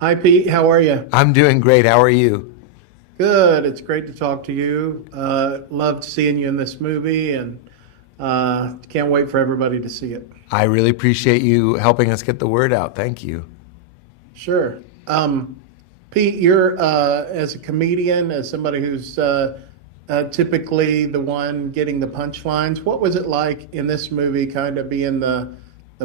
Hi, Pete. How are you? I'm doing great. How are you? Good. It's great to talk to you. Loved seeing you in this movie and can't wait for everybody to see it. I really appreciate you helping us get the word out. Thank you. Sure. Pete, you're as a comedian, as somebody who's typically the one getting the punchlines. What was it like in this movie, kind of being the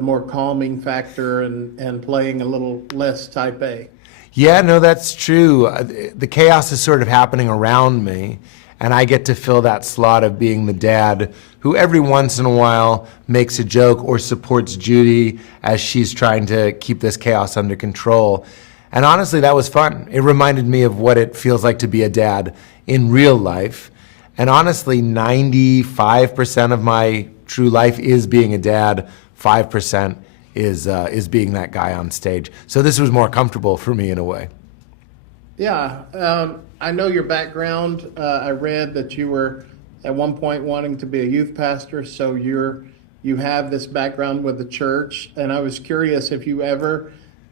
more calming factor and playing a little less type A? Yeah, no, that's true. The chaos is sort of happening around me, and I get to fill that slot of being the dad who every once in a while makes a joke or supports Judy as she's trying to keep this chaos under control. And honestly, that was fun. It reminded me of what it feels like to be a dad in real life. And honestly, 95% of my true life is being a dad, 5% is being that guy on stage. So this was more comfortable for me in a way. Yeah, I know your background. I read that you were at one point wanting to be a youth pastor, so you have this background with the church. And I was curious if you ever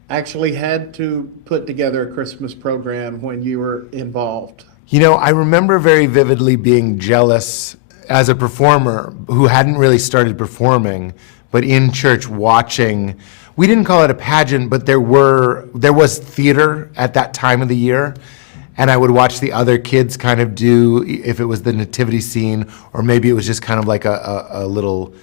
actually had to put together a Christmas program when you were involved. You know, I remember very vividly being jealous as a performer who hadn't really started performing, but in church watching. We didn't call it a pageant, but there was theater at that time of the year, and I would watch the other kids kind of do, if it was the nativity scene, or maybe it was just kind of like a little,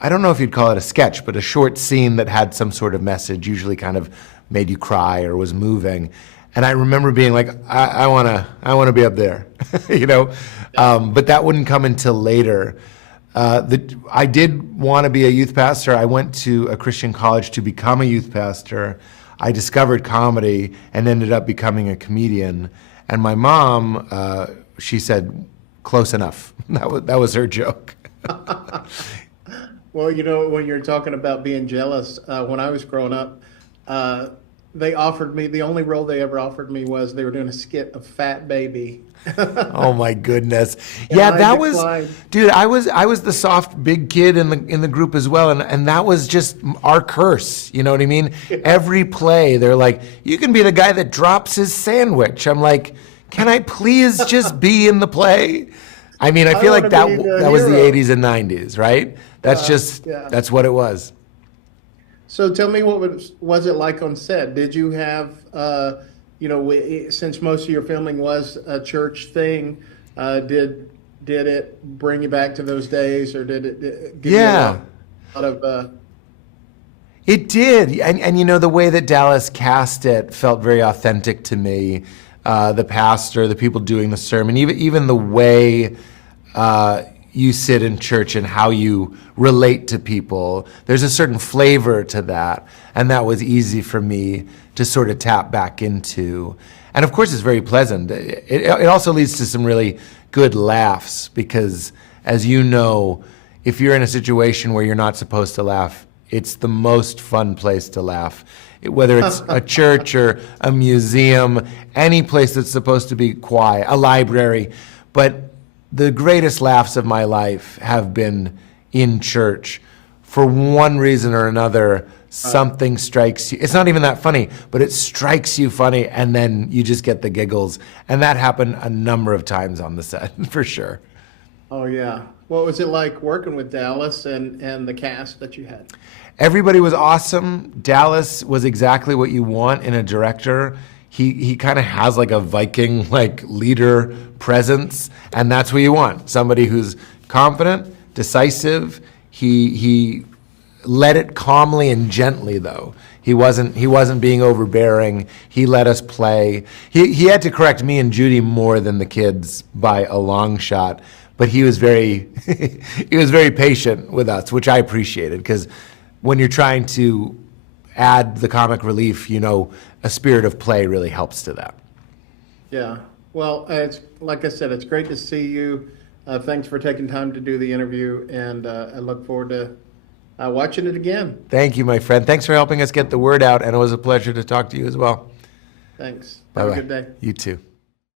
I don't know if you'd call it a sketch, but a short scene that had some sort of message, usually kind of made you cry or was moving. And I remember being like, I wanna be up there, you know? But that wouldn't come until later. I did want to be a youth pastor. I went to a Christian college to become a youth pastor. I discovered comedy and ended up becoming a comedian. And my mom, she said, close enough. That was her joke. Well, you know, when you're talking about being jealous, when I was growing up, they offered me the only role they ever offered me was they were doing a skit of Fat Baby. Oh my goodness. And Yeah, I that was, declined. dude, I was the soft big kid in the group as well, and that was just our curse. You know what I mean? Every play, they're like, you can be the guy that drops his sandwich. I'm like, can I please just be in the play? I mean, I I feel want like to be the that was the hero. 80s and 90s, right? Yeah. That's what it was. So tell me, what was it like on set? Did you have, since most of your filming was a church thing, did it bring you back to those days, or did it give you Yeah. lot of It did, and you know the way that Dallas cast it felt very authentic to me. The pastor, the people doing the sermon, even the way you sit in church and how you relate to people. There's a certain flavor to that, and that was easy for me to sort of tap back into. And of course, it's very pleasant. It also leads to some really good laughs because, as you know, if you're in a situation where you're not supposed to laugh, it's the most fun place to laugh. Whether it's a church or a museum, any place that's supposed to be quiet, a library. But the greatest laughs of my life have been in church. For one reason or another, something strikes you. It's not even that funny, but it strikes you funny, and then you just get the giggles. And that happened a number of times on the set, for sure. Oh yeah. What was it like working with Dallas and the cast that you had? Everybody was awesome. Dallas was exactly what you want in a director. He kind of has like a Viking like leader presence, and that's what you want. Somebody who's confident, decisive. He led it calmly and gently though. He wasn't being overbearing. He let us play. He had to correct me and Judy more than the kids by a long shot, but he was very he was very patient with us, which I appreciated because when you're trying to add the comic relief, you know, a spirit of play really helps to that. Yeah. Well, it's like I said, it's great to see you. Thanks for taking time to do the interview, and I look forward to watching it again. Thank you, my friend. Thanks for helping us get the word out, and it was a pleasure to talk to you as well. Thanks. Have a Bye-bye. good day. You too.